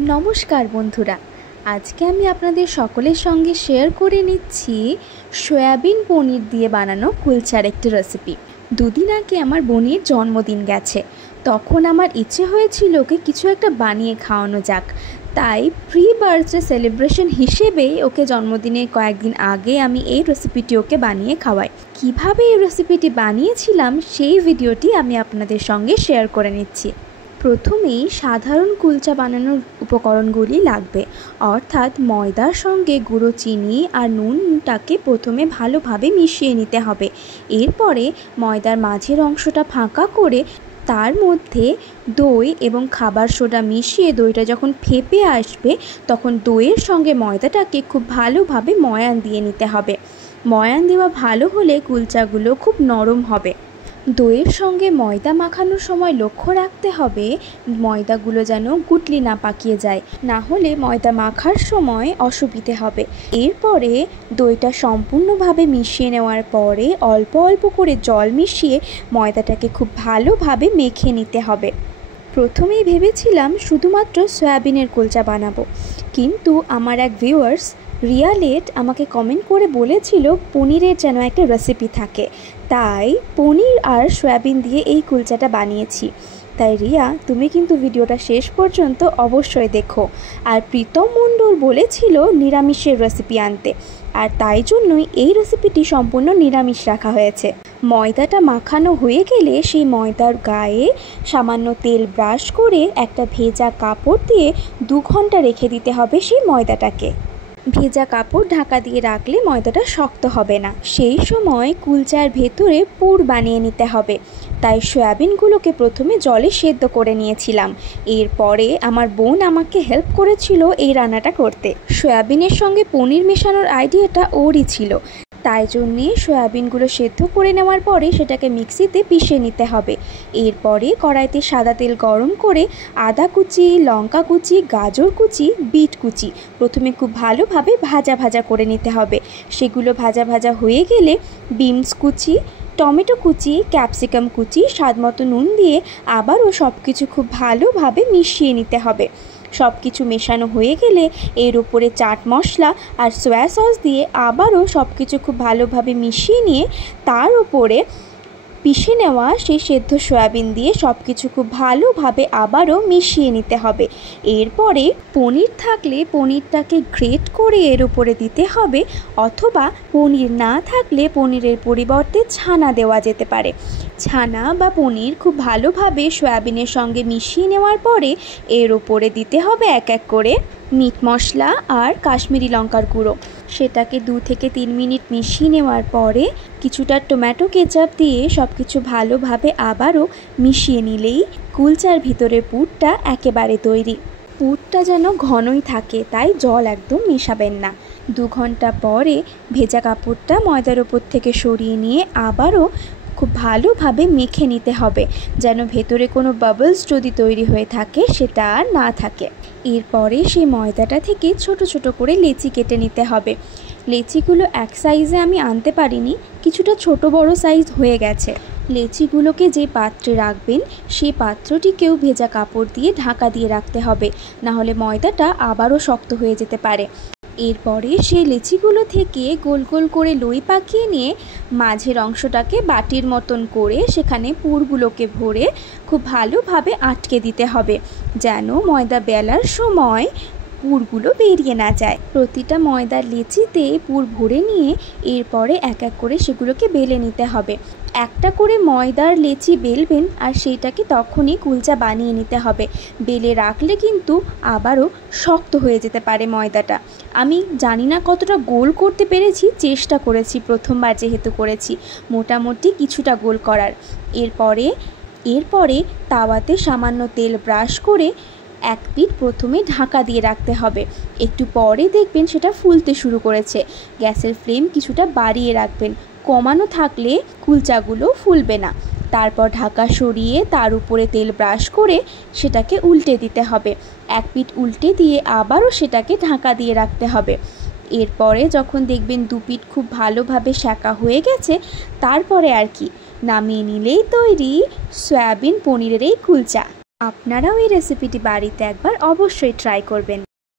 নমস্কার বন্ধুরা, আজকে আমি আপনাদের সকলের সঙ্গে শেয়ার করে নিচ্ছি সয়াবিন পনির দিয়ে বানানো কুলচার একটি রেসিপি। দুদিন আগে আমার বোনের জন্মদিন গেছে, তখন আমার ইচ্ছে হয়েছিল ওকে কিছু একটা বানিয়ে খাওয়ানো যাক। তাই প্রি বার্থডে সেলিব্রেশন হিসেবে ওকে জন্মদিনের কয়েকদিন আগে আমি এই রেসিপিটি ওকে বানিয়ে খাওয়াই। কিভাবে এই রেসিপিটি বানিয়েছিলাম সেই ভিডিওটি আমি আপনাদের সঙ্গে শেয়ার করে নিচ্ছি। প্রথমেই সাধারণ কুলচা বানানোর উপকরণগুলি লাগবে, অর্থাৎ ময়দার সঙ্গে গুঁড়ো চিনি আর নুনটাকে প্রথমে ভালোভাবে মিশিয়ে নিতে হবে। এরপরে ময়দার মাঝের অংশটা ফাঁকা করে তার মধ্যে দই এবং খাবার সোডা মিশিয়ে দইটা যখন ফেপে আসবে তখন দইয়ের সঙ্গে ময়দাটাকে খুব ভালোভাবে ময়ান দিয়ে নিতে হবে। ময়ান দেওয়া ভালো হলে কুলচাগুলো খুব নরম হবে। দইয়ের সঙ্গে ময়দা মাখানোর সময় লক্ষ্য রাখতে হবে ময়দাগুলো যেন গুটলি না পাকিয়ে যায়, না হলে ময়দা মাখার সময় অসুবিধে হবে। এরপরে দইটা সম্পূর্ণভাবে মিশিয়ে নেওয়ার পরে অল্প অল্প করে জল মিশিয়ে ময়দাটাকে খুব ভালোভাবে মেখে নিতে হবে। প্রথমেই ভেবেছিলাম শুধুমাত্র সয়াবিনের কুলচা বানাবো, কিন্তু আমার এক ভিউয়ার্স রিয়ালেট আমাকে কমেন্ট করে বলেছিল পনিরের যেন একটা রেসিপি থাকে, তাই পনির আর সয়াবিন দিয়ে এই কুলচাটা বানিয়েছি। তাই রিয়া, তুমি কিন্তু ভিডিওটা শেষ পর্যন্ত অবশ্যই দেখো। আর প্রীতম মণ্ডল বলেছিল নিরামিষের রেসিপি আনতে, আর তাই জন্যই এই রেসিপিটি সম্পূর্ণ নিরামিষ রাখা হয়েছে। ময়দাটা মাখানো হয়ে গেলে সেই ময়দার গায়ে সামান্য তেল ব্রাশ করে একটা ভেজা কাপড় দিয়ে 2 ঘন্টা রেখে দিতে হবে সেই ময়দাটাকে। ভেজা কাপড় ঢাকা দিয়ে রাখলে ময়দাটা শক্ত হবে না। সেই সময় কুলচার ভেতরে পুর বানিয়ে নিতে হবে, তাই সয়াবিনগুলোকে প্রথমে জলে সেদ্ধ করে নিয়েছিলাম। এরপরে আমার বোন আমাকে হেল্প করেছিল এই রান্নাটা করতে। সয়াবিনের সঙ্গে পনির মেশানোর আইডিয়াটা ওরই ছিল, তাই জন্যে সয়াবিনগুলো সেদ্ধ করে নেওয়ার পরে সেটাকে মিক্সিতে পিষে নিতে হবে। এরপরে কড়াইতে সাদা তেল গরম করে আদা কুচি, লঙ্কা কুচি, গাজর কুচি, বিট কুচি প্রথমে খুব ভালোভাবে ভাজা ভাজা করে নিতে হবে। সেগুলো ভাজা ভাজা হয়ে গেলে বিনস কুচি, টমেটো কুচি, ক্যাপসিকাম কুচি, স্বাদমতো নুন দিয়ে আবারও সব কিছু খুব ভালোভাবে মিশিয়ে নিতে হবে। সব কিছু মেশানো হয়ে গেলে এর উপরে চাট মশলা আর সয়া সস দিয়ে আবারও সব কিছু খুব ভালোভাবে মিশিয়ে নিয়ে তার উপরে পিষে নেওয়া সেই সেদ্ধ সয়াবিন দিয়ে সব কিছু খুব ভালোভাবে আবারও মিশিয়ে নিতে হবে। এরপরে পনির থাকলে পনিরটাকে গ্রেট করে এর উপরে দিতে হবে, অথবা পনির না থাকলে পনিরের পরিবর্তে ছানা দেওয়া যেতে পারে। ছানা বা পনির খুব ভালোভাবে সয়াবিনের সঙ্গে মিশিয়ে নেওয়ার পরে এর উপরে দিতে হবে এক এক করে মিট মশলা আর কাশ্মীরি লঙ্কার গুঁড়ো। সেটাকে 2 থেকে 3 মিনিট মিশিয়ে নেওয়ার পরে কিছুটা টমেটো কেচাপ দিয়ে সব কিছু ভালোভাবে আবারও মিশিয়ে নিলেই কুলচার ভিতরে পুরটা একেবারে তৈরি। পুরটা যেন ঘনই থাকে, তাই জল একদম মেশাবেন না। 2 ঘন্টা পরে ভেজা কাপড়টা ময়দার ওপর থেকে সরিয়ে নিয়ে আবারও খুব ভালোভাবে মেখে নিতে হবে, যেন ভেতরে কোনো বাবলস যদি তৈরি হয়ে থাকে সেটা আর না থাকে। এরপরে সেই ময়দাটা থেকে ছোট ছোট করে লেচি কেটে নিতে হবে। লেচিগুলো এক সাইজে আমি আনতে পারিনি, কিছুটা ছোট বড় সাইজ হয়ে গেছে। লেচিগুলোকে যে পাত্রে রাখবেন সেই পাত্রটিকেও ভেজা কাপড় দিয়ে ঢাকা দিয়ে রাখতে হবে, না হলে ময়দাটা আবারও শক্ত হয়ে যেতে পারে। এরপরে সেই লেচিগুলো থেকে গোল গোল করে লই পাকিয়ে নিয়ে মাঝের অংশটাকে বাটির মতন করে সেখানে পুরগুলোকে ভরে খুব ভালোভাবে আটকে দিতে হবে, যেন ময়দা বেলার সময় পুরগুলো বেরিয়ে না যায়। প্রতিটা ময়দার লেচিতে পুর ভরে নিয়ে এরপরে এক এক করে সেগুলোকে বেলে নিতে হবে। একটা করে ময়দার লেচি বেলবেন আর সেইটাকে তখনই কুলচা বানিয়ে নিতে হবে। বেলে রাখলে কিন্তু আবারও শক্ত হয়ে যেতে পারে ময়দাটা। আমি জানি না কতটা গোল করতে পেরেছি, চেষ্টা করেছি, প্রথমবার যেহেতু করেছি মোটামুটি কিছুটা গোল করার। এরপরে তাওয়াতে সামান্য তেল ব্রাশ করে এক পিঠ প্রথমে ঢাকা দিয়ে রাখতে হবে। একটু পরে দেখবেন সেটা ফুলতে শুরু করেছে। গ্যাসের ফ্লেম কিছুটা বাড়িয়ে রাখবেন, কমানো থাকলে কুলচাগুলো ফুলবে না। তারপর ঢাকা সরিয়ে তার উপরে তেল ব্রাশ করে সেটাকে উল্টে দিতে হবে। এক পিঠ উল্টে দিয়ে আবারও সেটাকে ঢাকা দিয়ে রাখতে হবে। এরপরে যখন দেখবেন 2 পিঠ খুব ভালোভাবে সেঁকা হয়ে গেছে, তারপরে আর কি, নামিয়ে নিলেই তৈরি সয়াবিন পনিরের এই কুলচা। আপনারাও এই রেসিপিটি বাড়িতে একবার অবশ্যই ট্রাই করবেন।